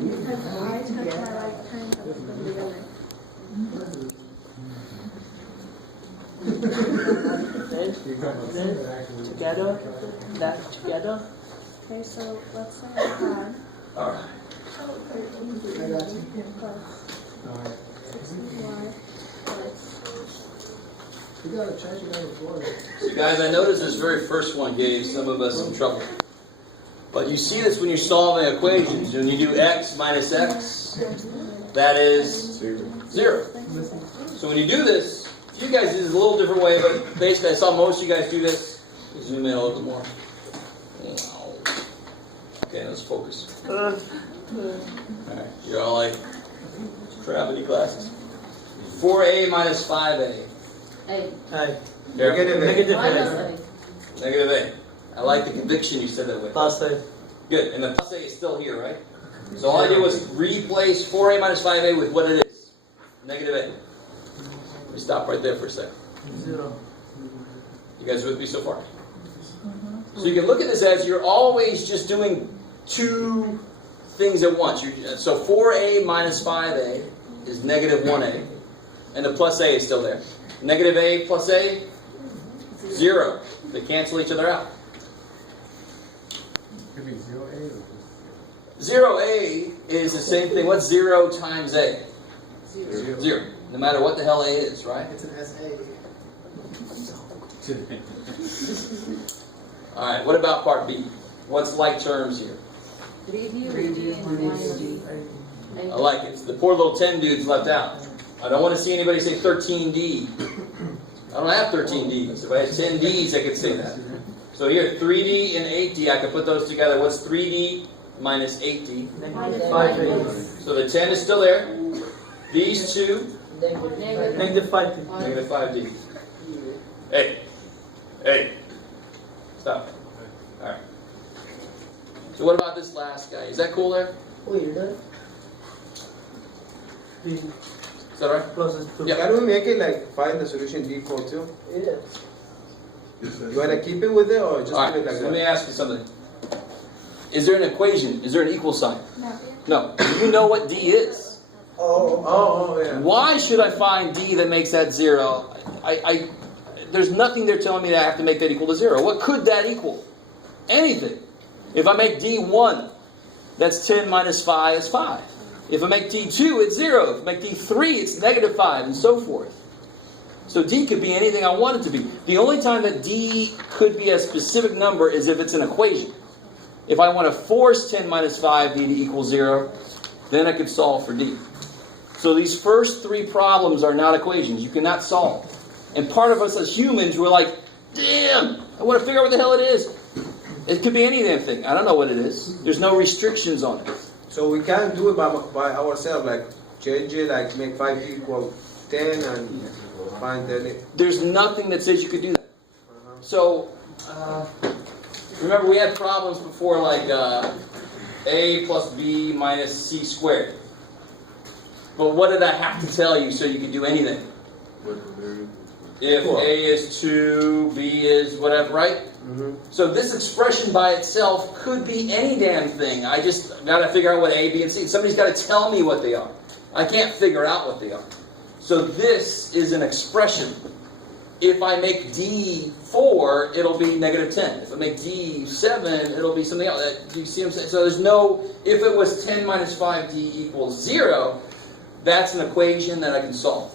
Because I touch my right turn up from the other. This together, that together. Okay, so let's say I had Alright. 13 plus 60y plus. You gotta change it every floor. So guys, I noticed this very first one gave some of us some trouble. But you see this when you're solving equations. When you do x minus x, that is 0. So when you do this, you guys do this a little different way, but basically I saw most of you guys do this. Zoom in a little bit more. Okay, let's focus. Alright, you're all like gravity glasses. 4a minus 5a. Hey. Negative Minus a. Negative a. I like the conviction you said that with. Plus A. Good, and the plus a is still here, right? So all I did was replace 4a minus 5a with what it is. Negative a. Let me stop right there for a second. 0. You guys with me so far? So you can look at this as you're always just doing two things at once. So 4a minus 5a is negative 1a, and the plus a is still there. Negative a plus a, 0. They cancel each other out. Could be 0A or 0a is the same thing. What's 0 times a? 0. 0. No matter what the hell a is, right? it's an SA. Alright, what about part B? What's like terms here? 3D and minus D. I like it. The poor little 10 dude's left out. I don't want to see anybody say 13D. I don't have 13Ds. If I had 10 Ds, I could say that. So here, 3D and 8D, I can put those together. What's 3D minus 8D? Minus 5A. So the 10 is still there. These two, Negative 5. negative 5D. Hey. Stop. Alright. So what about this last guy? Is that cool there? Wait, is that? D. Is that right? Plus is 2. Yeah. Can we make it like find the solution D4 too? Yes. You wanna keep it with it or just Alright, leave it like so let me that? ask you something. Is there an equation? Is there an equal sign? No. No. Do you know what D is? Oh, yeah. Why should I find D that makes that 0? There's nothing there telling me that I have to make that equal to 0. What could that equal? Anything. If I make D 1, that's 10 minus 5 is 5. If I make D 2, it's 0. If I make D 3, it's negative 5, and so forth. So D could be anything I want it to be. The only time that D could be a specific number is if it's an equation. If I want to force 10 minus 5D to equal 0, then I could solve for D. So these first three problems are not equations. You cannot solve. And part of us as humans, we're like, damn, I want to figure out what the hell it is. It could be any damn thing. I don't know what it is. There's no restrictions on it. So we can't do it by ourselves, like change it, like make 5 equal 10 and find the... There's nothing that says you could do that. So, remember we had problems before like a plus b minus c squared. But what did I have to tell you so you could do anything? If a is 2, b is whatever, right? So this expression by itself could be any damn thing. I just got to figure out what a, b, and c. Somebody's got to tell me what they are. I can't figure out what they are. So this is an expression. If I make D 4, it'll be negative 10. If I make D 7, it'll be something else. Do you see what I'm saying? So there's no, if it was 10 minus 5D equals 0, that's an equation that I can solve.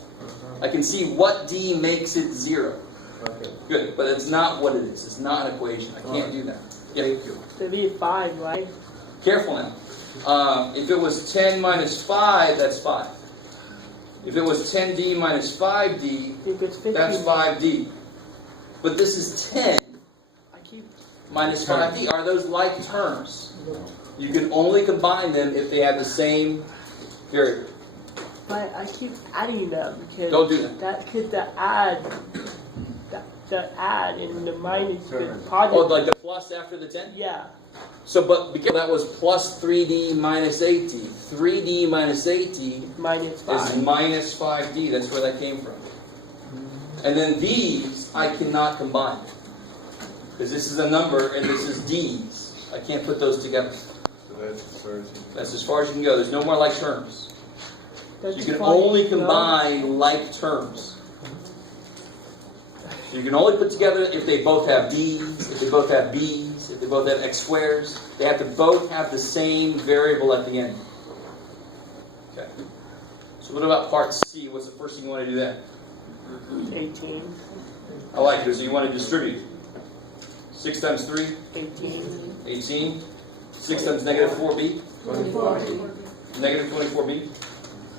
I can see what D makes it 0. Okay. Good, but it's not what it is. It's not an equation. I can't do that. Yeah. Thank you. To be 5, right? Careful now. If it was 10 minus 5, that's 5. If it was 10D minus 5D, If it's 50. that's 5D. But this is 10 I keep. minus 5D. Are those like terms? You can only combine them if they have the same variable. But I keep adding them because Don't do that. That could the add and the minus could Oh, positive. like the plus after the 10? Yeah. So, but because that was plus 3D minus 8D. 3D minus 8D Minus 5. is minus 5D. That's where that came from. And then these, I cannot combine. Because this is a number and this is D's. I can't put those together. That's as far as you can go. There's no more like terms. That's You can as far as only you go. combine like terms. So you can only put together if they both have b's, if they both have b's, if they both have x squares. They have to both have the same variable at the end. Okay. So what about part C? What's the first thing you want to do then? 18. I like it. So you want to distribute. 6 times 3? 18. 18. 6 times negative 4b? 24. Negative 24b.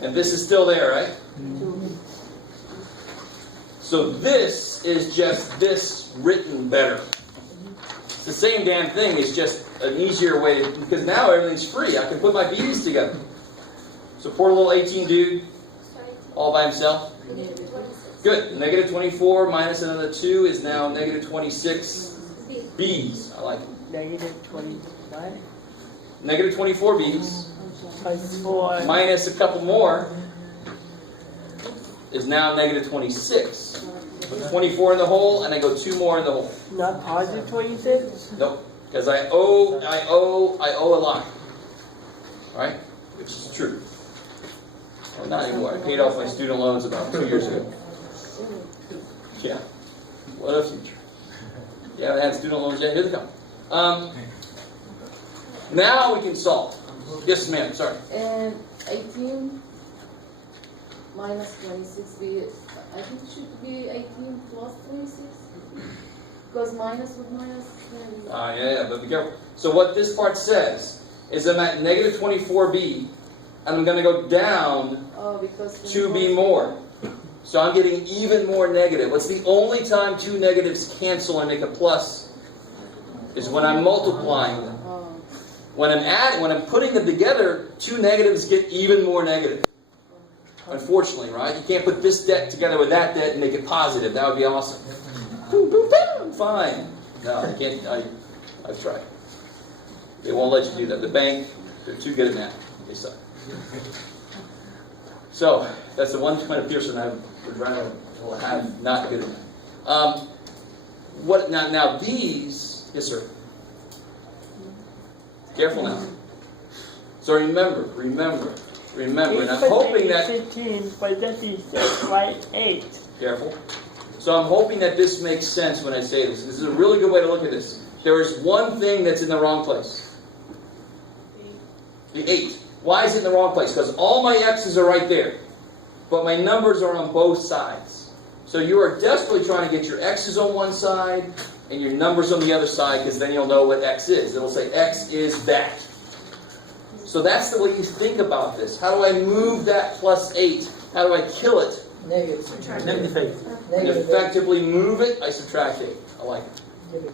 And this is still there, right? So this is just this written better. It's the same damn thing. It's just an easier way to, because now everything's free. I can put my b's together. So poor little 18 dude, all by himself. Good. Negative 24 minus another 2 is now negative 26 b's. I like it. Negative 29. Negative 24 b's Plus 4. minus a couple more is now negative 26. Put 24 in the hole, and I go 2 more in the hole. Not positive 26? Nope, because I owe a line. All right, which is true. Well, not anymore. I paid off my student loans about 2 years ago. Yeah, what a future. You haven't had student loans yet? Here they come. Now we can solve. Yes, ma'am. Sorry. And 18 minus 26 I think it should be 18 plus 26. Because minus with minus can be. Yeah, but be careful. So what this part says is I'm at negative 24b, and I'm going to go down Oh, because 2b more. So I'm getting even more negative. What's the only time two negatives cancel and make a plus is when I'm multiplying them. Oh. When I'm putting them together, two negatives get even more negative. Unfortunately, right? You can't put this debt together with that debt and make it positive. That would be awesome. Boom, boom, boom, fine. No, I can't. I've tried. They won't let you do that. The bank, they're too good at that. They suck. So that's the one kind of Pearson I would rather have not good at that. What now? These, yes, sir. Careful now. So remember, and I'm hoping that. 15, but that be 6, right? 8. Careful. So I'm hoping that this makes sense when I say this. This is a really good way to look at this. There is one thing that's in the wrong place. The 8. Why is it in the wrong place? Because all my x's are right there, but my numbers are on both sides. So you are desperately trying to get your x's on one side and your numbers on the other side, because then you'll know what x is. It'll say x is that. So that's the way you think about this. How do I move that plus 8? How do I kill it? Negative 8. And effectively move it, I subtract 8. I like it.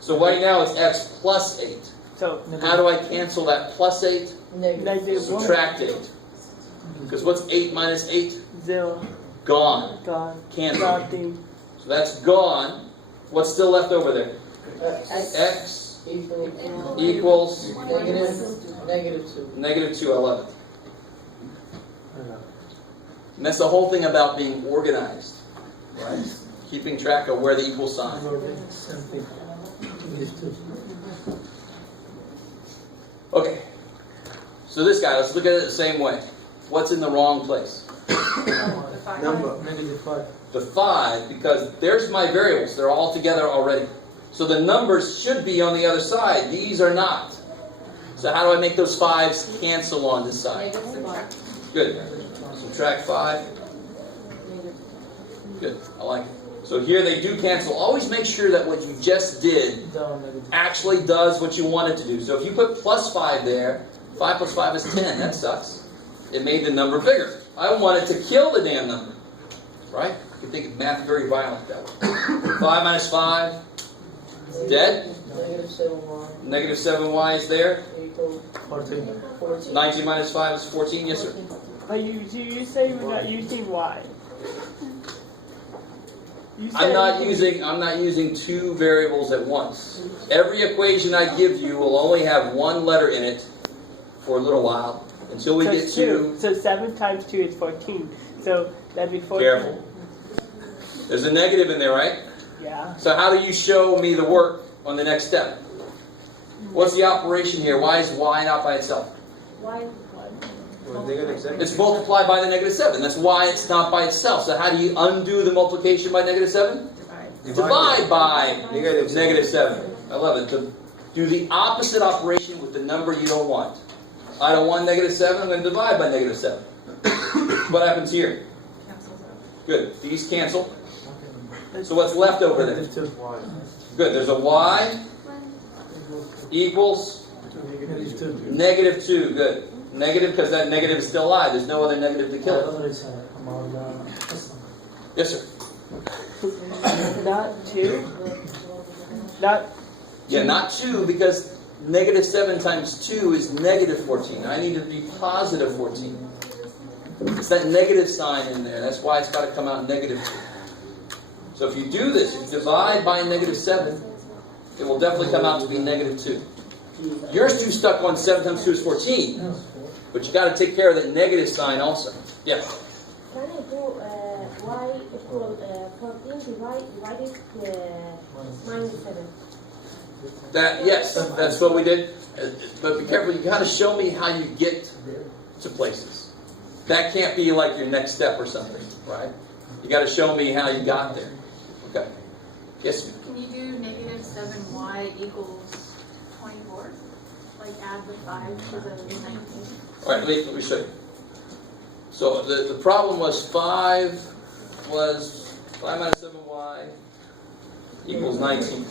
So right now it's x plus 8. So How do I cancel that plus 8? negative 1. Subtract 8. Because what's 8 minus 8? 0. Gone. Gone. Cancel. Nothing. So that's gone. What's still left over there? X equals negative 2. I love it. And that's the whole thing about being organized, right? Keeping track of where the equal sign. Okay. So this guy, let's look at it the same way. What's in the wrong place? Number. The 5, because there's my variables. They're all together already. So the numbers should be on the other side. These are not. So how do I make those 5s cancel on this side? Good. Subtract 5. Good. I like it. So here they do cancel. Always make sure that what you just did actually does what you want it to do. So if you put plus 5 there, 5 plus 5 is 10. That sucks. It made the number bigger. I want it to kill the damn number. Right? You can think of math very violent that way. 5 minus 5. Dead. Negative 7y is there. 19 minus 5 is 14. Yes, sir. But you say we're not using y. I'm not using two variables at once. Every equation I give you will only have one letter in it for a little while until we get to. So 7 times 2 is 14. So that'd be 14. Careful. There's a negative in there, right? Yeah. So how do you show me the work on the next step? What's the operation here? Why is y not by itself? Why? Well, negative 7. It's multiplied by the negative 7. That's why it's not by itself. So how do you undo the multiplication by negative 7? Divide by negative 7. I love it. Do the opposite operation with the number you don't want. I don't want negative 7. I'm going to divide by negative 7. What happens here? Good. These cancel. So what's left over there? Good. There's a y equals negative 2. Good. Negative because that negative is still alive. There's no other negative to kill it. Yes, sir. Not 2. Not 2 because negative 7 times 2 is negative 14. I need to be positive 14. It's that negative sign in there. That's why it's got to come out negative 2. So if you do this, if you divide by negative 7, it will definitely come out to be negative 2. You're still stuck on 7 times 2 is 14. But you got to take care of that negative sign also. Yeah. Can I do y equal 14 divided minus 7? Yes, that's what we did. But be careful, you got to show me how you get to places. That can't be like your next step or something, right? You got to show me how you got there. Okay. Yes, ma'am. Can you do negative 7y equals 24? Like add the 5 to the 19? All right, let me show you. So the problem was 5 minus 7y equals 19.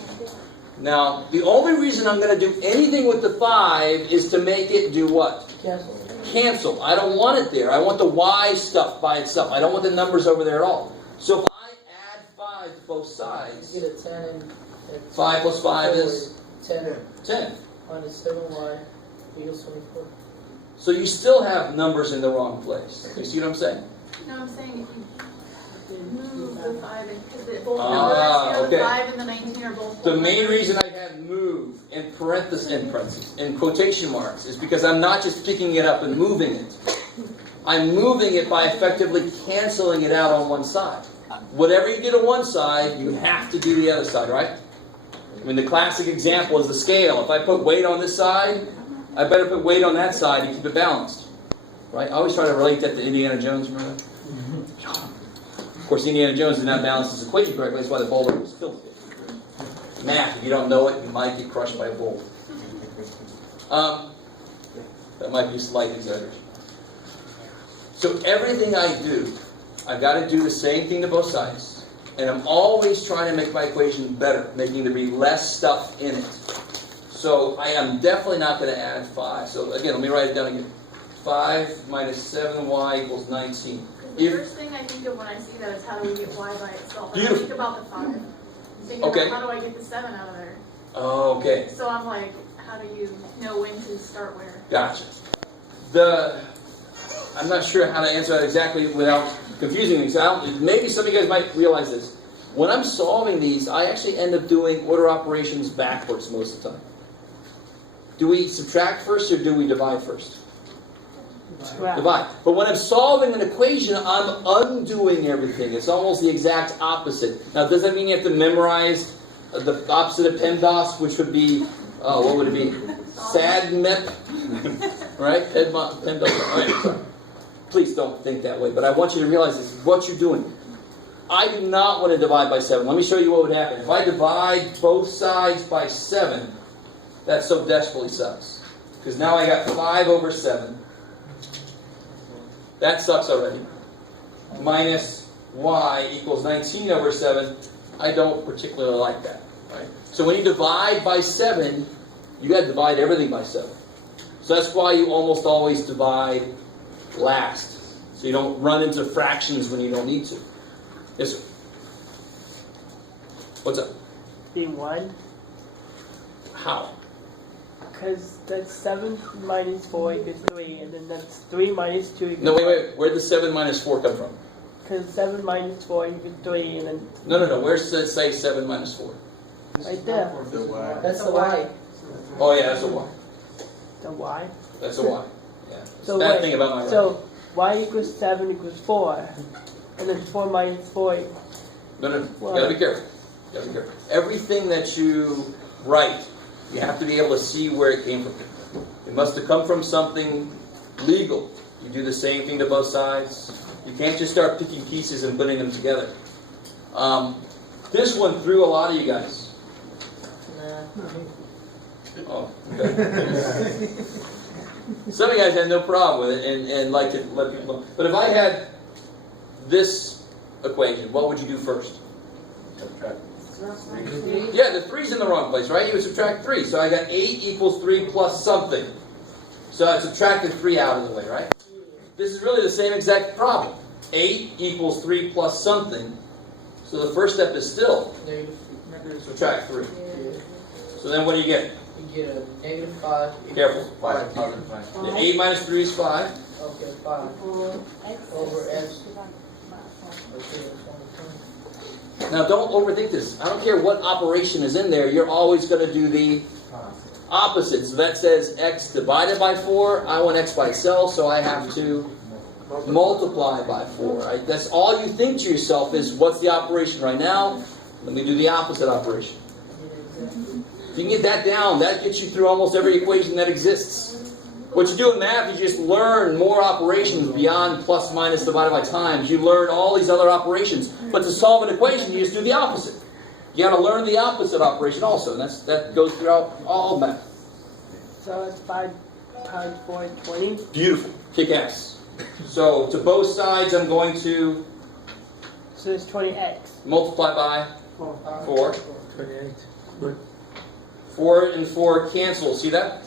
Now, the only reason I'm going to do anything with the 5 is to make it do what? Cancel. I don't want it there. I want the y stuff by itself. I don't want the numbers over there at all. So if I add 5 to both sides, You get a 10 and 5 plus 5 is 10 10. minus 7y equals 24. So you still have numbers in the wrong place. You see what I'm saying? No, I'm saying if you move the 5, because both Ah, numbers, okay. the 5 and the 19 are both The whole main numbers. reason I had move in parentheses, in quotation marks, is because I'm not just picking it up and moving it. I'm moving it by effectively canceling it out on one side. Whatever you did on one side, you have to do the other side, right? I mean, the classic example is the scale. If I put weight on this side, I better put weight on that side to keep it balanced, right? I always try to relate that to Indiana Jones, remember that? Of course, Indiana Jones did not balance his equation correctly. That's why the boulder was killed. Math, if you don't know it, you might get crushed by a boulder. That might be a slight exaggeration. So everything I do, I've got to do the same thing to both sides. And I'm always trying to make my equation better, making there be less stuff in it. So I am definitely not going to add 5. So again, let me write it down again. 5 minus 7y equals 19. The first thing I think of when I see that is how do we get y by itself? I Beautiful. think about the 5. Thinking Okay. about how do I get the 7 out of there? Oh, okay. So I'm like, how do you know when to start where? Gotcha. I'm not sure how to answer that exactly without confusing things. Maybe some of you guys might realize this. When I'm solving these, I actually end up doing order operations backwards most of the time. Do we subtract first or do we divide first? Divide. But when I'm solving an equation, I'm undoing everything. It's almost the exact opposite. Now, does that mean you have to memorize the opposite of PEMDAS, which would be, what would it be? SADMEP? Right? PEMDAS. All right, sorry. Please don't think that way. But I want you to realize this is what you're doing. I do not want to divide by 7. Let me show you what would happen. If I divide both sides by 7, that so desperately sucks. Because now I got 5 over 7. That sucks already. Minus y equals 19 over 7. I don't particularly like that. Right? So when you divide by 7, you got to divide everything by 7. So that's why you almost always divide last. So you don't run into fractions when you don't need to. Yes, sir. What's up? Be 1. How? Because that's 7 minus 4 equals 3, and then that's 3 minus 2 equals No, wait. Where did the 7 minus 4 come from? Because 7 minus 4 equals 3, and then No. Where does it say 7 minus 4? right there, That's the y. Oh, yeah, that's a y. the y. That's a y. Yeah. So Bad wait, thing about my writing. so y equals 7 equals 4, and then 4 minus 4 No. You gotta be careful. Everything that you write You have to be able to see where it came from. It must have come from something legal. You do the same thing to both sides. You can't just start picking pieces and putting them together. This one threw a lot of you guys. Oh, okay. Some of you guys had no problem with it and like to let people know. But if I had this equation, what would you do first? Subtract. Yeah, the 3's in the wrong place, right? You would subtract 3. So I got 8 equals 3 plus something. So I subtracted 3 out of the way, right? This is really the same exact problem. 8 equals 3 plus something. So the first step is still subtract 3. So then what do you get? You get a negative 5. Careful. 5. Yeah, 8 minus 3 is 5. Okay, 5. Over x. Okay, Now don't overthink this. I don't care what operation is in there, you're always going to do the opposite. So that says x divided by 4. I want x by itself, so I have to multiply by 4. That's all you think to yourself is, what's the operation right now? Let me do the opposite operation. If you can get that down, that gets you through almost every equation that exists. What you do in math is you just learn more operations beyond plus, minus, divided by times. You learn all these other operations. But to solve an equation, you just do the opposite. You got to learn the opposite operation also. And that goes throughout all math. So it's 5 times 4 is 20. Beautiful. Kick ass. So to both sides, I'm going to So it's 20x. multiply by 4. 28. 4 and 4 cancel. See that?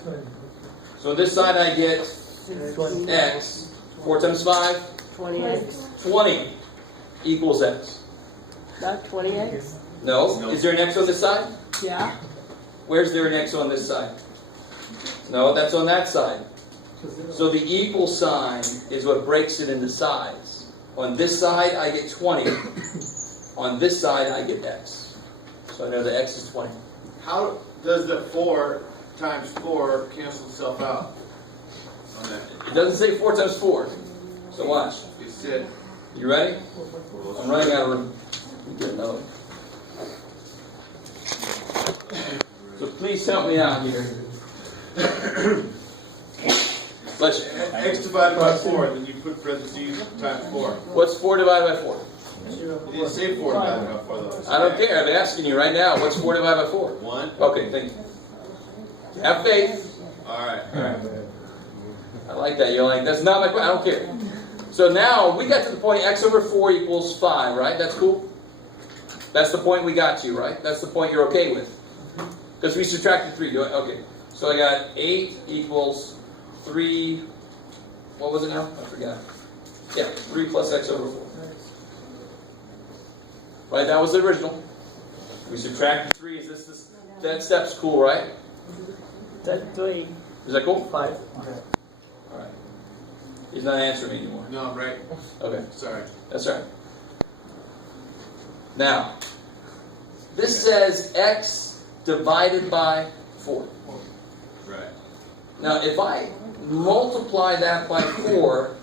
So this side I get x. 4 times 5? 20x. 20 equals x. Not 20x? No. Is there an x on this side? Yeah. Where's there an x on this side? No, that's on that side. So the equal sign is what breaks it into sides. On this side, I get 20. On this side, I get x. So I know the x is 20. How does the 4 times 4 cancel itself out on that? It doesn't say 4 times 4. So watch. It said, You ready? I'm running out of room. We get another. So please help me out here. Bless you. x divided by 4, and then you put parentheses times 4. What's 4 divided by 4? It didn't say 4 divided by 4 though. I don't care. I'm asking you right now. What's 4 divided by 4? 1. Okay, thank you. Have faith. Alright. I like that. You're like, that's not my question. I don't care. So now we got to the point x over 4 equals 5, right? That's cool? That's the point we got to, right? That's the point you're okay with. Because we subtracted 3. Okay. So I got 8 equals 3. What was it now? I forgot. Yeah, 3 plus x over 4. Right, that was the original. We subtracted 3. Is this that step's cool, right? That's 3. Is that cool? 5. Alright. He's not answering me anymore. No, I'm right. Okay. Sorry. That's right. Now, this says x divided by 4. Right. Now, if I multiply that by 4,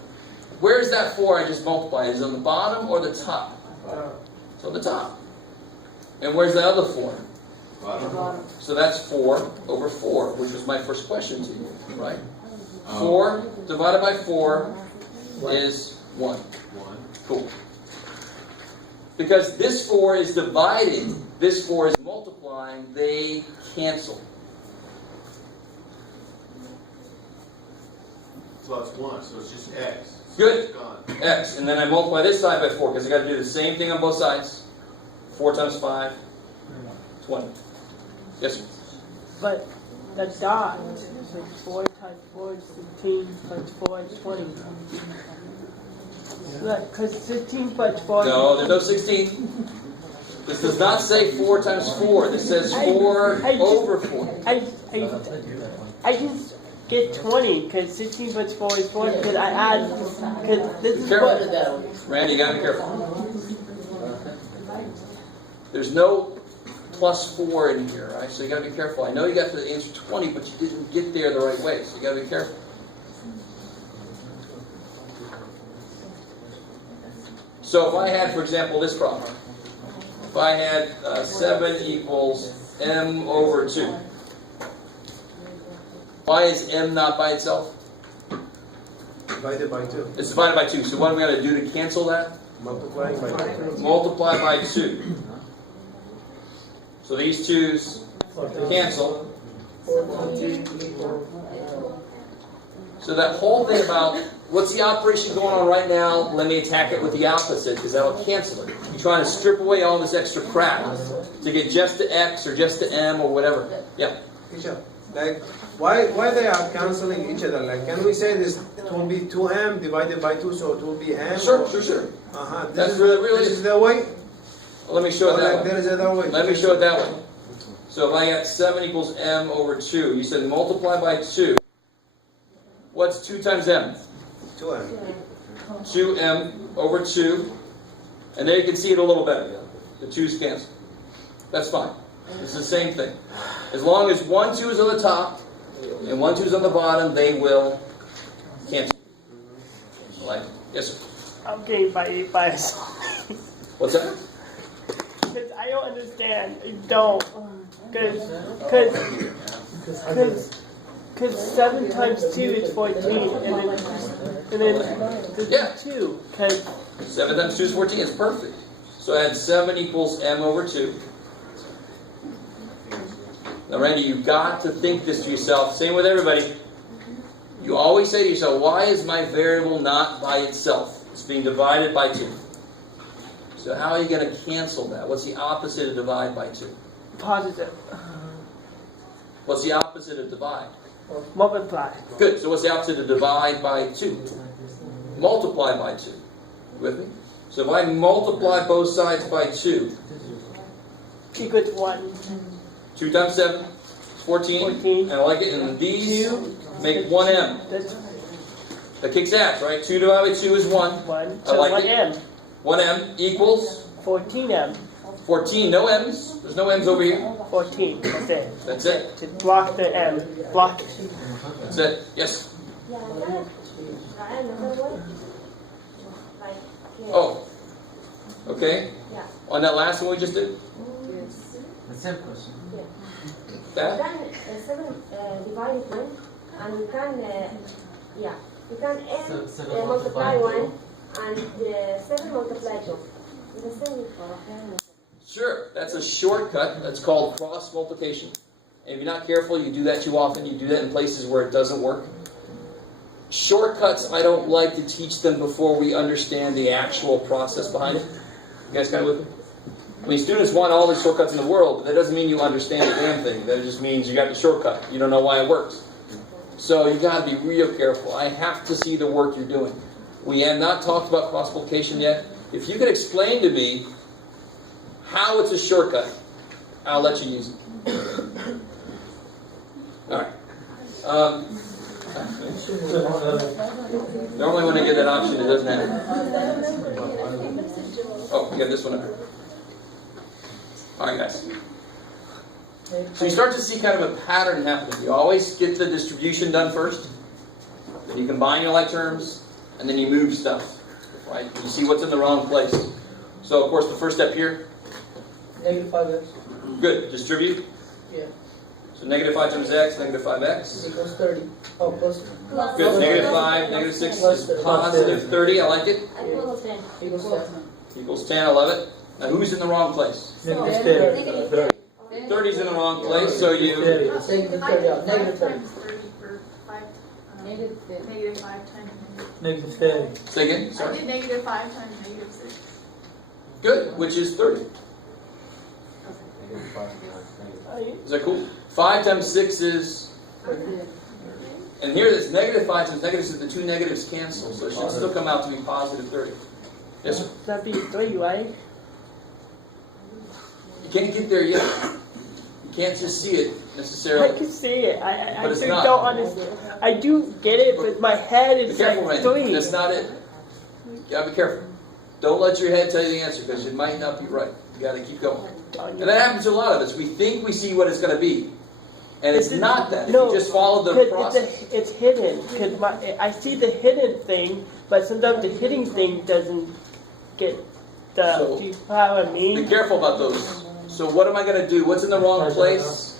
where's that 4 I just multiplied? Is it on the bottom or the top? It's on the top. And where's the other 4? Bottom. So that's 4 over 4, which was my first question to you, right? 4 divided by 4 is 1. 1. Cool. Because this 4 is dividing, this 4 is multiplying, they cancel. So it's 1, so it's just x. So Good. It's gone. X. And then I multiply this side by 4, because I got to do the same thing on both sides. 4 times 5, 20. Yes, sir. But the dot, so 4 times 4 is 15, plus 4 is 20. Because 15 plus 4 No, there's no 16. This does not say 4 times 4. This says 4 over 4. I just get 20, because 16 plus 4 is 20, because I add, because this is Careful. what... Randy, you got to be careful. There's no plus 4 in here, right? So you got to be careful. I know you got the answer 20, but you didn't get there the right way, so you got to be careful. So if I had, for example, this problem. If I had 7 equals m over 2. Why is m not by itself? Divided by 2. It's divided by 2. So what are we going to do to cancel that? Multiplying by 2. Multiply by 2. So these 2's cancel. So that whole thing about what's the operation going on right now, let me attack it with the opposite because that'll cancel it. You're trying to strip away all this extra crap to get just to x or just to m or whatever. Yeah. Teacher, like, why they are canceling each other? Like, can we say this it will be 2m divided by 2, so it will be m? Sure. That's really This is the way? Well, let me show it that way. There is another way. Let me show it that way. So if I got 7 equals m over 2, you said multiply by 2. What's 2 times m? 2m. 2m over 2. And there you can see it a little better. The 2's cancel. That's fine. It's the same thing. As long as 1, 2 is on the top and 1, 2 is on the bottom, they will cancel. Like, yes, sir. I'm getting by What's that? Because I don't understand. I don't. Because 7 times 2 is 14, and then Yeah. 2. Because 7 times 2 is 14. It's perfect. So add 7 equals m over 2. Now, Randy, you've got to think this to yourself. Same with everybody. You always say to yourself, why is my variable not by itself? It's being divided by 2. So how are you going to cancel that? What's the opposite of divide by 2? positive. What's the opposite of divide? Multiply. Good. So what's the opposite of divide by 2? Multiply by 2. With me? So if I multiply both sides by 2, Equals 1. 2 times 7 is 14. 14. And I like it. And these 2. make 1m. That's That kicks ass, right? 2 divided by 2 is 1. 1. I So like 1m. 1m equals 14m. 14. No m's. There's no m's over here. 14. That's it. That's it. To block the m. Block it. That's it. Yes. Yeah, another one. Like, Oh. Okay. Yeah. On that last one we just did? The simplest. That? Then 7 divided 1, and you can, you can multiply 1, and 7 multiply 2. The same. Sure. That's a shortcut. That's called cross multiplication. And if you're not careful, you do that too often. You do that in places where it doesn't work. Shortcuts, I don't like to teach them before we understand the actual process behind it. You guys kind of with me? I mean, students want all the shortcuts in the world, but that doesn't mean you understand the damn thing. That just means you got the shortcut. You don't know why it works. So you got to be real careful. I have to see the work you're doing. We have not talked about cross multiplication yet. If you could explain to me how it's a shortcut, I'll let you use it. All right. Normally when I get that option, it doesn't happen. Oh, we got this one up here. All right, guys. So you start to see kind of a pattern happening. You always get the distribution done first. Then you combine your like terms, and then you move stuff. Right? You see what's in the wrong place. So, of course, the first step here. Negative 5x. Good. Distribute. Yeah. So negative 5 times x, negative 5x. Equals 30. Oh, plus. Good. Negative 5, negative 6 is positive 30. I like it. Equals 10. Equals 10. Equals 10. I love it. Now, who's in the wrong place? Negative 10. 30's in the wrong place, so you... Negative 30 out. Negative 30. Times 30 for 5. Negative 10. Negative 5 times Negative 30. Say again? I Sorry. did negative 5 times negative 6. Good, which is 30. Is that cool? 5 times 6 is... And here it's negative 5 times negative 6, the two negatives cancel, so it should still come out to be positive 30. Yes, sir? That'd be 3, right? You can't get there yet. You can't just see it necessarily. I can see it. I But it's just not. don't understand. I do get it, but my head Be is careful, like Randy. 3. That's not it. You gotta be careful. Don't let your head tell you the answer, because it might not be right. You gotta keep going. And that happens to a lot of us. We think we see what it's gonna be. And it's not that. If you just follow the process. It's hidden. Because I see the hidden thing, but sometimes the hidden thing doesn't get the... So, do you know what I mean? Be careful about those. So what am I going to do? What's in the wrong place?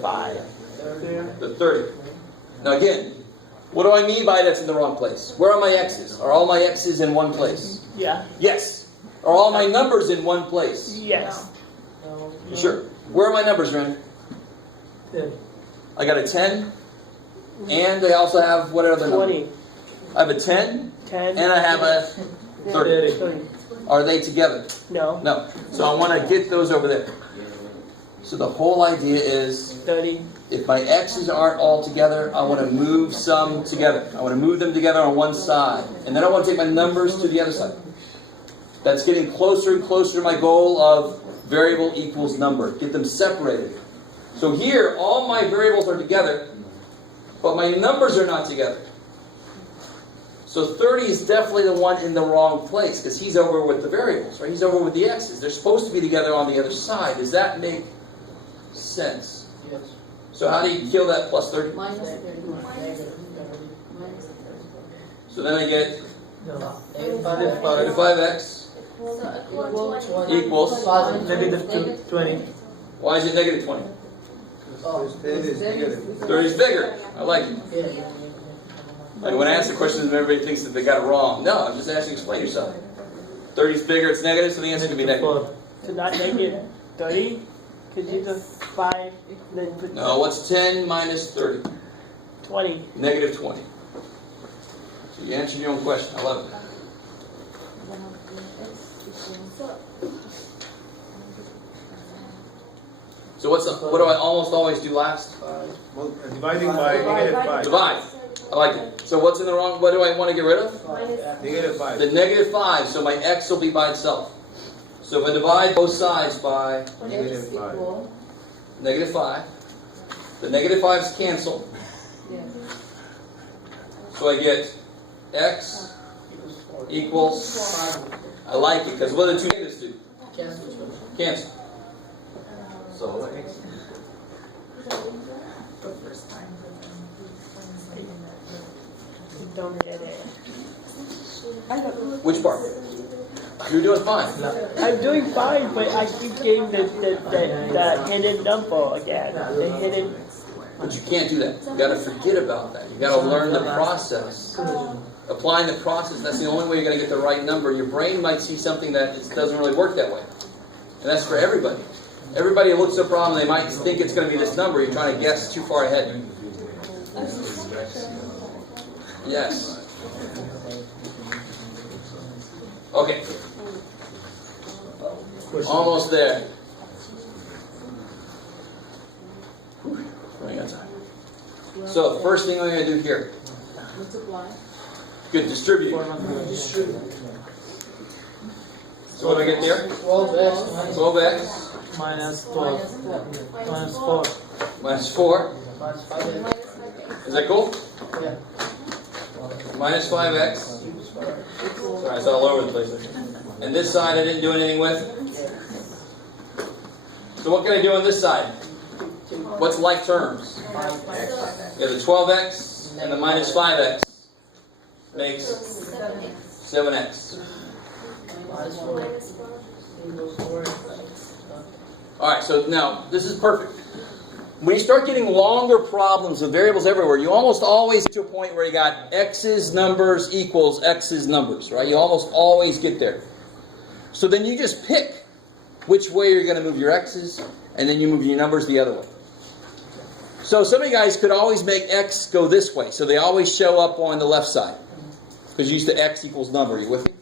5. The 30. Now again, what do I mean by that's in the wrong place? Where are my x's? Are all my x's in one place? Yeah. Yes. Are all my numbers in one place? Yes. You sure? Where are my numbers, Randy? I got a 10, and I also have what other number? 20. I have a 10, 10. and I have a 30. 30. Are they together? No. No. So I want to get those over there. So the whole idea is 30. if my x's aren't all together, I want to move some together. I want to move them together on one side. And then I want to take my numbers to the other side. That's getting closer and closer to my goal of variable equals number. Get them separated. So here, all my variables are together, but my numbers are not together. So 30 is definitely the one in the wrong place, because he's over with the variables, right? He's over with the x's. They're supposed to be together on the other side. Does that make sense? Yes. So how do you kill that plus 30? Minus 30. Minus 30. So then I get No. negative 5x equals, Negative 20. why is it negative 20? It is negative. 30 is bigger. I like it. Yeah. And when I ask the questions, everybody thinks that they got it wrong. No, I'm just asking you to explain yourself. 30 is bigger, it's negative, so the answer can be negative. So not negative 30? Because you took 5, then put No, what's 10 minus 30? 20. Negative 20. So you answered your own question. I love it. So what do I almost always do last? Dividing by negative 5. Divide. I like it. So what's in the wrong? What do I want to get rid of? Negative 5. The negative 5. So my x will be by itself. So if I divide both sides by Negative 5. negative 5, the negative 5's cancel. So I get x equals, I like it, because what do the two negatives do? Cancel. So Don't get it. which part? You're doing fine. I'm doing fine, but I keep getting the hidden number again. The hidden. But you can't do that. You got to forget about that. You got to learn the process. Applying the process, that's the only way you're going to get the right number. Your brain might see something that doesn't really work that way. And that's for everybody. Everybody who looks at a problem, they might think it's going to be this number. You're trying to guess too far ahead. Yes. Okay. Almost there. Running out of time. So, first thing I'm going to do here. Multiply. Good, distribute. So what do I get there? 12x 12x minus 12. Minus 4. minus 4. Minus 5x. Is that cool? Yeah. Minus 5x. Sorry, it's all over the place there. And this side I didn't do anything with. So what can I do on this side? What's like terms? Yeah, the 12x and the minus 5x makes 7x. Alright, so now, this is perfect. When you start getting longer problems with variables everywhere, you almost always get to a point where you got x's numbers equals x's numbers, right? You almost always get there. So then you just pick which way you're going to move your x's, and then you move your numbers the other way. So some of you guys could always make x go this way, so they always show up on the left side. Because you used to x equals number. Are you with me?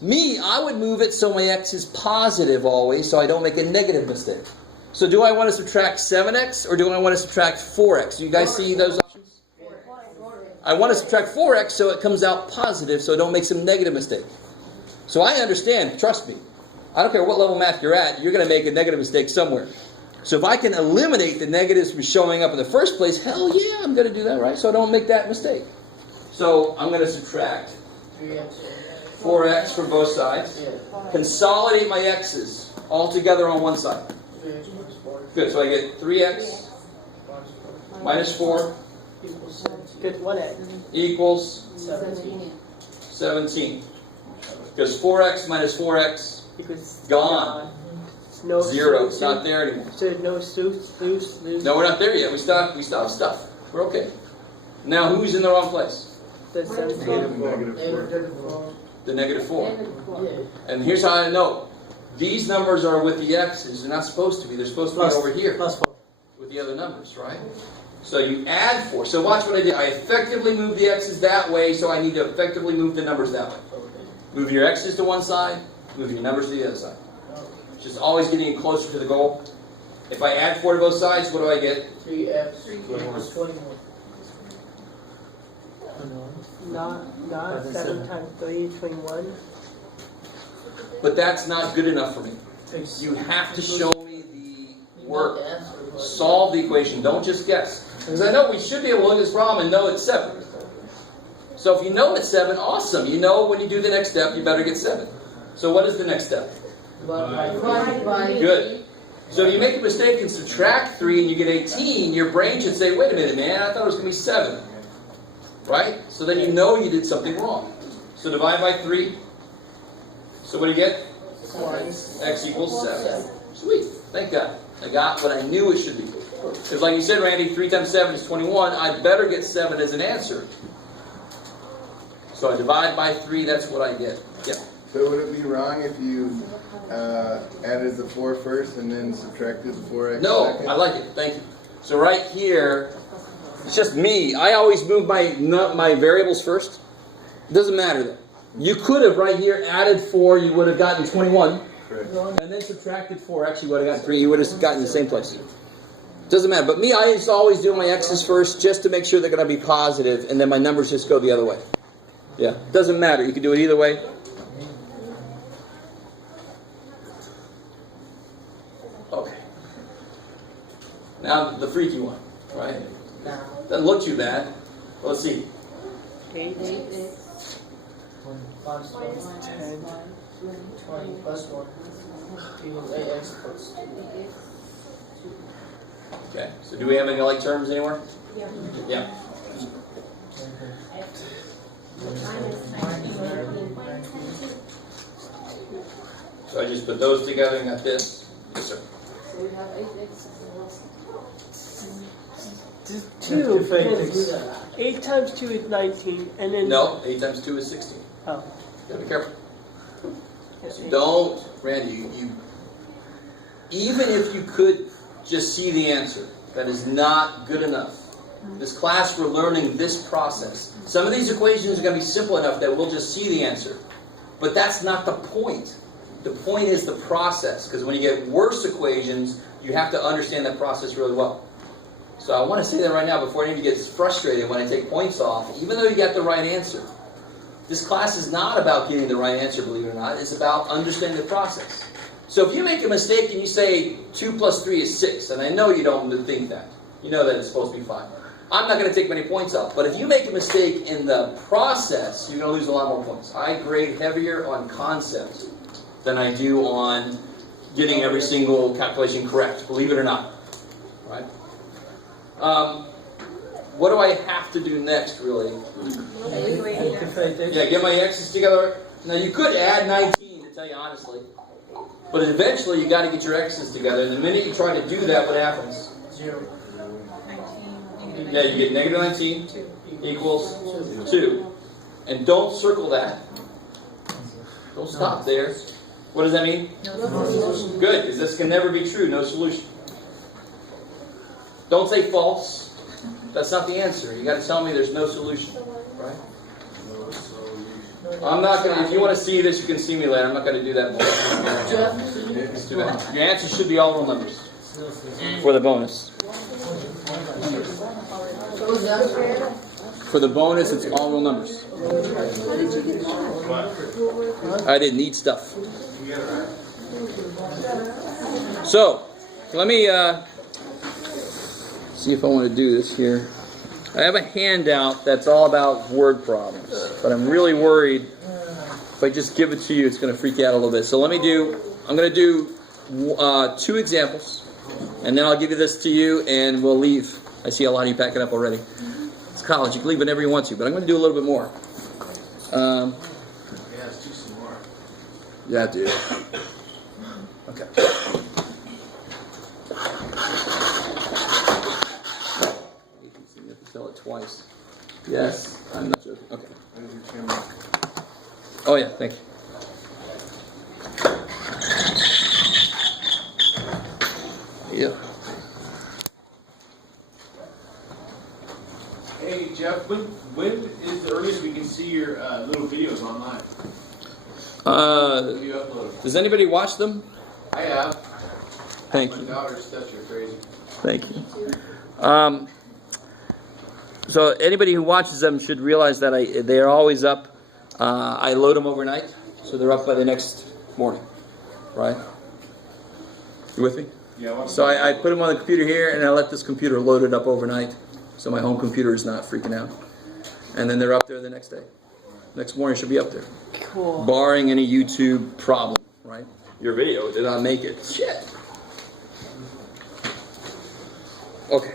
Me, I would move it so my x is positive always, so I don't make a negative mistake. So do I want to subtract 7x, or do I want to subtract 4x? Do you guys see those options? I want to subtract 4x so it comes out positive, so I don't make some negative mistake. So I understand, trust me. I don't care what level of math you're at, you're going to make a negative mistake somewhere. So if I can eliminate the negatives from showing up in the first place, hell yeah, I'm going to do that, right? So I don't make that mistake. So I'm going to subtract 4x from both sides. Consolidate my x's all together on one side. Good, so I get 3x minus 4 Good, 1x. equals 17. Because 4x minus 4x, Because gone. No 0. It's solution. not there anymore. So no loose. No, we're not there yet. We still have stuff. We're okay. Now, who's in the wrong place? The 17. The negative 4. Negative 4. And here's how I know. These numbers are with the x's. They're not supposed to be. They're supposed to be over here Plus 4. with the other numbers, right? So you add 4. So watch what I did. I effectively moved the x's that way, so I need to effectively move the numbers that way. Move your x's to one side, move your numbers to the other side. Just always getting closer to the goal. If I add 4 to both sides, what do I get? 3x equals 21. Not 7 times 3 is 21. But that's not good enough for me. You have to show me the work. Solve the equation. Don't just guess. Because I know we should be able to look at this problem and know it's 7. So if you know it's 7, awesome. You know when you do the next step, you better get 7. So what is the next step? Divide by Good. So if you make a mistake and subtract 3 and you get 18, your brain should say, wait a minute, man, I thought it was going to be 7. Right? So then you know you did something wrong. So divide by 3. So what do you get? X equals 7. Sweet. Thank God. I got what I knew it should be. Because like you said, Randy, 3 times 7 is 21. I better get 7 as an answer. So I divide by 3. That's what I get. Yeah. So would it be wrong if you added the 4 first and then subtracted the 4x No, second? I like it. Thank you. So right here, it's just me. I always move my variables first. It doesn't matter though. You could have right here added 4. You would have gotten 21. Correct. And then subtracted 4. Actually, you would have gotten 3. You would have gotten the same place. Doesn't matter. But me, I used to always do my x's first just to make sure they're going to be positive, and then my numbers just go the other way. Yeah. Doesn't matter. You can do it either way. Okay. Now the freaky one, right? Doesn't look too bad. Let's see. 8. 10. 20 plus 1 equals 8x plus 2. Okay. So do we have any like terms anywhere? Yeah. So I just put those together and got this. Yes, sir. So we have 8x plus 2. 8 times 2 is 19. And then... No, 8 times 2 is 16. Oh. Gotta be careful. So don't, Randy, you even if you could just see the answer, that is not good enough. This class, we're learning this process. Some of these equations are going to be simple enough that we'll just see the answer. But that's not the point. The point is the process. Because when you get worse equations, you have to understand that process really well. So I want to say that right now before anybody gets frustrated when I take points off, even though you got the right answer. This class is not about getting the right answer, believe it or not. It's about understanding the process. So if you make a mistake and you say 2 plus 3 is 6, and I know you don't think that. You know that it's supposed to be 5. I'm not going to take many points off. But if you make a mistake in the process, you're going to lose a lot more points. I grade heavier on concept than I do on getting every single calculation correct, believe it or not. Right? What do I have to do next, really? Yeah, get my x's together. Now, you could add 19, to tell you honestly. But eventually, you got to get your x's together. And the minute you try to do that, what happens? 0. 19. Yeah, you get negative 19 equals 2. And don't circle that. Don't stop there. What does that mean? No solution. Good, because this can never be true. No solution. Don't say false. That's not the answer. You got to tell me there's no solution. Right? I'm not going to, if you want to see this, you can see me later. I'm not going to do that more. It's too bad. Your answer should be all real numbers for the bonus. For the bonus, it's all real numbers. I didn't need stuff. So, let me see if I want to do this here. I have a handout that's all about word problems, but I'm really worried if I just give it to you, it's going to freak you out a little bit. So I'm going to do 2 examples, and then I'll give you this to you, and we'll leave. I see a lot of you packing up already. It's college. You can leave whenever you want to, but I'm going to do a little bit more. Yeah, let's do some more. Yeah, dude. Okay. You have to tell it twice. Yes, I'm not joking. Okay. Oh yeah, thank you. Yeah. Hey Jeff, when is the earliest we can see your little videos online? You upload. Does anybody watch them? I have. Thank My you. daughter's such a crazy. Thank you. So anybody who watches them should realize that they are always up. I load them overnight, so they're up by the next morning. Right? You with me? Yeah. So I put them on the computer here, and I let this computer load it up overnight, so my home computer is not freaking out. And then they're up there the next day. Next morning should be up there. Cool. Barring any YouTube problem, right? Your video did not make it. Shit. Okay.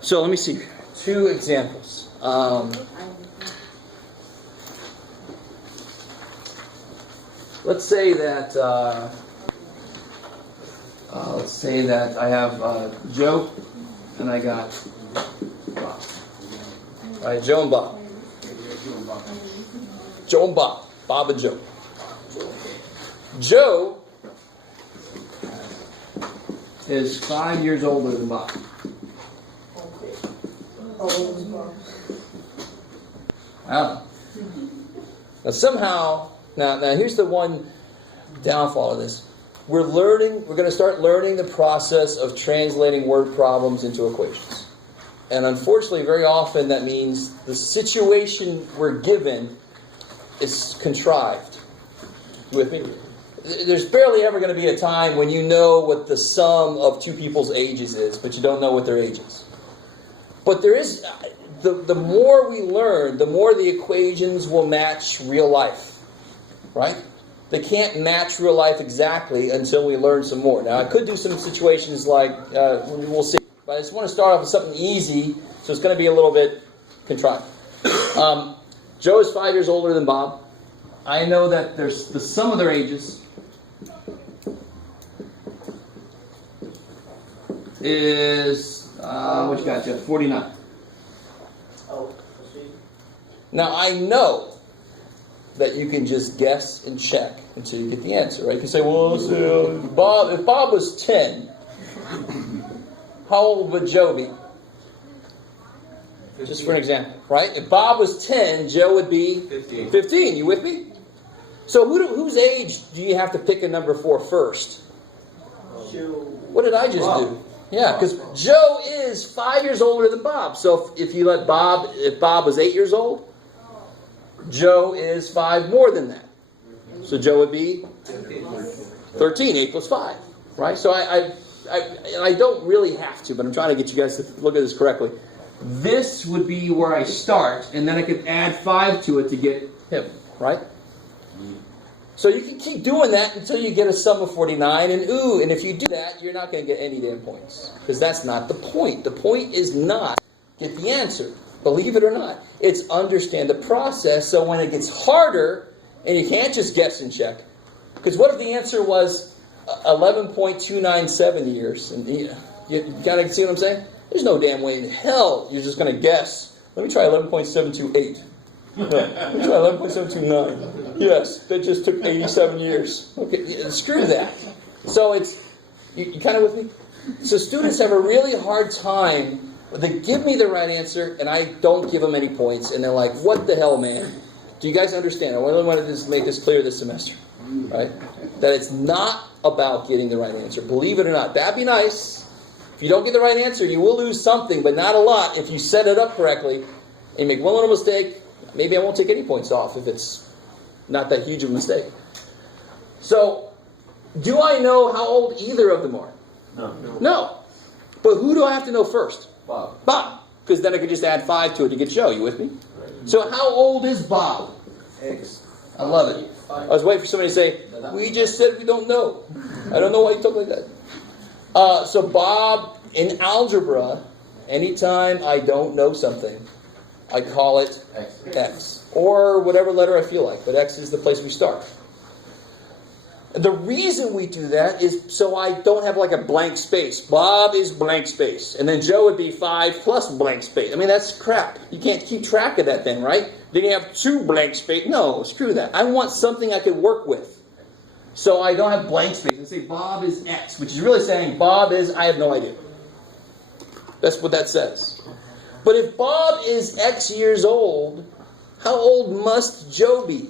So let me see. 2 examples. Let's say that I have Joe and I got Bob. All right, Joe and Bob. Joe and Bob. Bob and Joe. Joe is 5 years older than Bob. I don't know. Now somehow, now here's the one downfall of this. We're going to start learning the process of translating word problems into equations. And unfortunately, very often that means the situation we're given is contrived. You with me? There's barely ever going to be a time when you know what the sum of 2 people's ages is, but you don't know what their age is. But there is, the more we learn, the more the equations will match real life. Right? They can't match real life exactly until we learn some more. Now, I could do some situations like, we'll see. But I just want to start off with something easy, so it's going to be a little bit contrived. Joe is 5 years older than Bob. I know that there's the sum of their ages is, what you got, Jeff? 49. Oh, Now, I know that you can just guess and check until you get the answer, right? You can say, well, if Bob was 10, how old would Joe be? Just for an example, right? If Bob was 10, Joe would be 15. You with me? So whose age do you have to pick a number for first? What did I just do? Yeah, because Joe is 5 years older than Bob. So if Bob was 8 years old, Joe is 5 more than that. So Joe would be 13. 8 plus 5, right? So I don't really have to, but I'm trying to get you guys to look at this correctly. This would be where I start, and then I could add 5 to it to get him, right? So you can keep doing that until you get a sum of 49, and if you do that, you're not going to get any damn points. Because that's not the point. The point is not get the answer. Believe it or not. It's understand the process, so when it gets harder, and you can't just guess and check. Because what if the answer was 11.297 years? And you kind of see what I'm saying? There's no damn way in hell you're just going to guess. Let me try 11.728. No, let me try 11.729. Yes, that just took 87 years. Okay, screw that. So you kind of with me? So students have a really hard time. They give me the right answer, and I don't give them any points. And they're like, what the hell, man? Do you guys understand? I really wanted to make this clear this semester. Right? That it's not about getting the right answer. Believe it or not. That'd be nice. If you don't get the right answer, you will lose something, but not a lot if you set it up correctly and you make one little mistake. Maybe I won't take any points off if it's not that huge of a mistake. So, do I know how old either of them are? No. But who do I have to know first? Bob. Because then I could just add 5 to it to get Joe. You with me? So how old is Bob? X. I love it. I was waiting for somebody to say, we just said we don't know. I don't know why you talk like that. So Bob, in algebra, anytime I don't know something, I call it X. Or whatever letter I feel like. But X is the place we start. The reason we do that is so I don't have like a blank space. Bob is blank space. And then Joe would be 5 plus blank space. I mean, that's crap. You can't keep track of that then, right? Then you have 2 blank space. No, screw that. I want something I can work with. So I don't have blank space. I say Bob is X, which is really saying Bob is, I have no idea. That's what that says. But if Bob is X years old, how old must Joe be?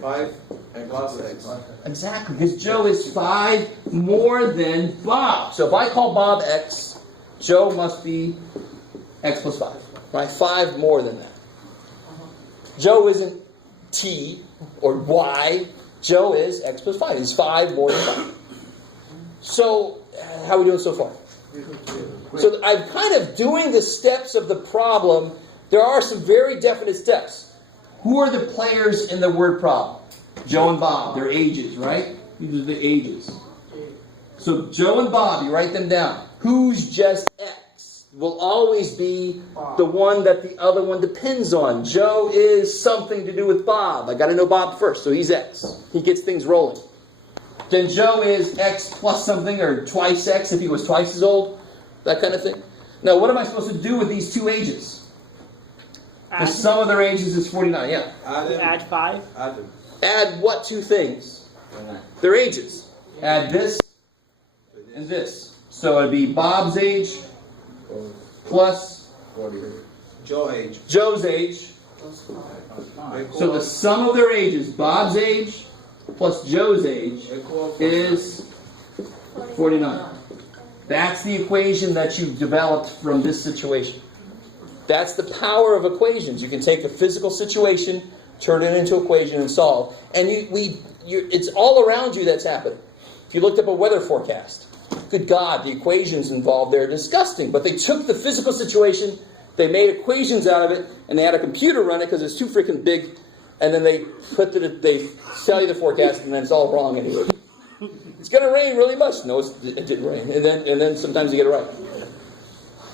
5 and plus X. Exactly, because Joe is 5 more than Bob. So if I call Bob X, Joe must be X plus 5. Right? 5 more than that. Joe isn't T or Y. Joe is X plus 5. He's 5 more than 5. So, how are we doing so far? So I'm kind of doing the steps of the problem. There are some very definite steps. Who are the players in the word problem? Joe and Bob. Their ages, right? These are the ages. So Joe and Bob, you write them down. Who's just X will always be the one that the other one depends on. Joe is something to do with Bob. I got to know Bob first, so he's X. He gets things rolling. Then Joe is X plus something, or twice X if he was twice as old. That kind of thing. Now, what am I supposed to do with these 2 ages? The sum of their ages is 49, yeah. Add 5. Add what 2 things? Their ages. Add this and this. So it'd be Bob's age plus Joe's age. So the sum of their ages, Bob's age plus Joe's age, is 49. That's the equation that you developed from this situation. That's the power of equations. You can take a physical situation, turn it into an equation, and solve. And it's all around you that's happening. If you looked up a weather forecast, good God, the equations involved there are disgusting. But they took the physical situation, they made equations out of it, and they had a computer run it because it's too freaking big. And then they tell you the forecast, and then it's all wrong anyway. It's going to rain really much. No, it didn't rain. And then sometimes you get it right.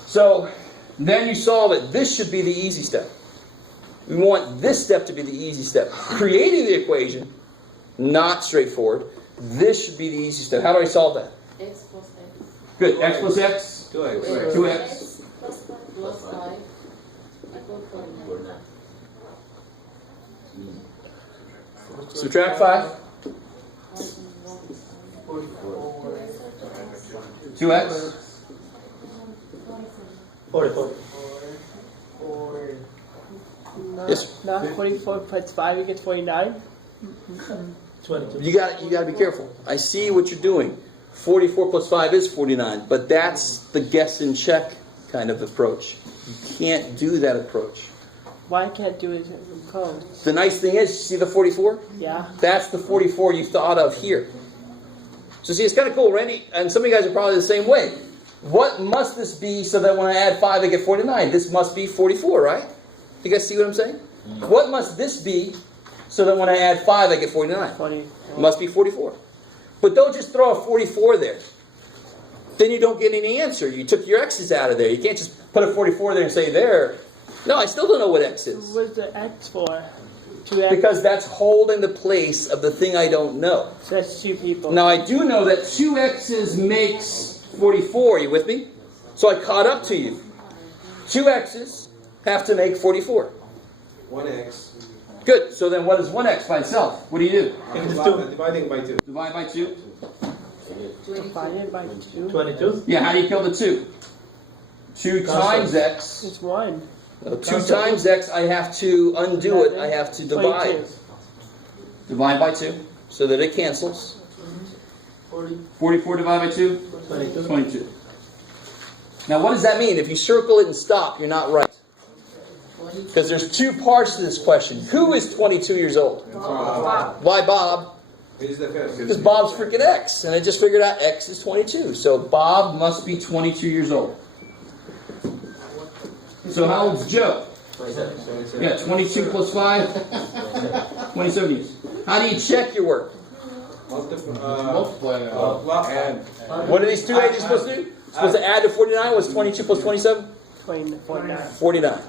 So then you solve it. This should be the easy step. We want this step to be the easy step. Creating the equation, not straightforward. This should be the easy step. How do I solve that? X plus X. Good. X plus X. 2X. 2X. Plus 5 equal 49. Subtract 5. 2X. 44. Yes. Not 44 plus 5, you get 49. 22. You got to be careful. I see what you're doing. 44 plus 5 is 49, but that's the guess and check kind of approach. You can't do that approach. Why I can't do it in code? The nice thing is, you see the 44? Yeah. That's the 44 you thought of here. So see, it's kind of cool, Randy, and some of you guys are probably the same way. What must this be so that when I add 5 I get 49? This must be 44, right? You guys see what I'm saying? What must this be so that when I add 5 I get 49? 40. It must be 44. But don't just throw a 44 there. Then you don't get any answer. You took your x's out of there. You can't just put a 44 there and say, there. No, I still don't know what x is. What's the x for? 2x? Because that's holding the place of the thing I don't know. So that's 2 people. Now I do know that 2 x's makes 44. Are you with me? So I caught up to you. 2 x's have to make 44. 1x. Good. So then what is 1x by itself? What do you do? Dividing by 2. Divide by 2. Divided by 2. 22. Yeah, how do you kill the 2? 2 times x. It's 1. 2 times x, I have to undo it. I have to divide. 22. Divide by 2 so that it cancels. 44 divided by 2? 22. Now what does that mean? If you circle it and stop, you're not right. Because there's 2 parts to this question. Who is 22 years old? Bob. Why Bob? He's the first. Because Bob's freaking X. And I just figured out X is 22. So Bob must be 22 years old. So how old's Joe? 27. Yeah, 22 plus 5? 27 years. How do you check your work? Multiply. Add. What are these 2 ages supposed to do? Supposed to add to 49? What's 22 plus 27? 49. 49.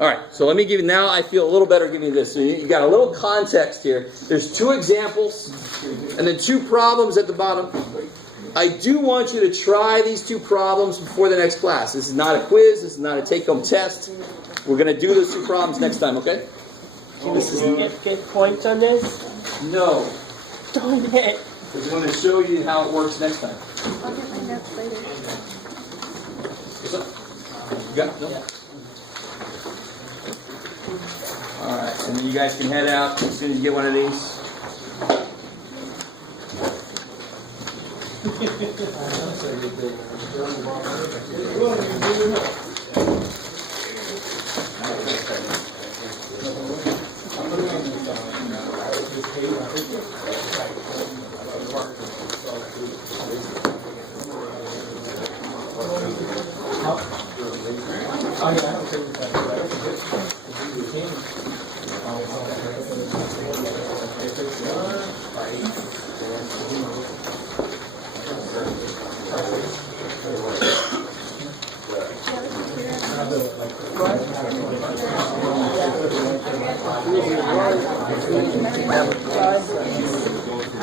Alright, so let me give you, now I feel a little better giving you this. So you got a little context here. There's 2 examples. and then 2 problems at the bottom. I do want you to try these 2 problems before the next class. This is not a quiz. This is not a take-home test. We're going to do those 2 problems next time, okay? Can we get points on this? No. Darn it. We're going to show you how it works next time. I'll get my notes later. What's up? You got it? No? Alright, and then you guys can head out as soon as you get one of these.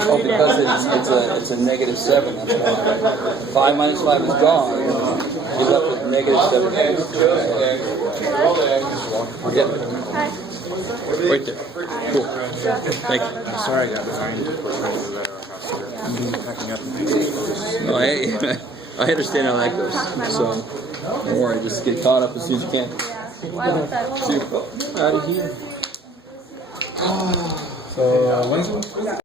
Oh, because it's a negative 7. That's why. 5 minus 5 is gone. You're left with negative 7. Yeah. Right there. Cool. Thank you. Sorry, I got behind. No, I understand how that goes. So don't worry, just get caught up as soon as you can. Why would that? See you out of here. So, Wednesday?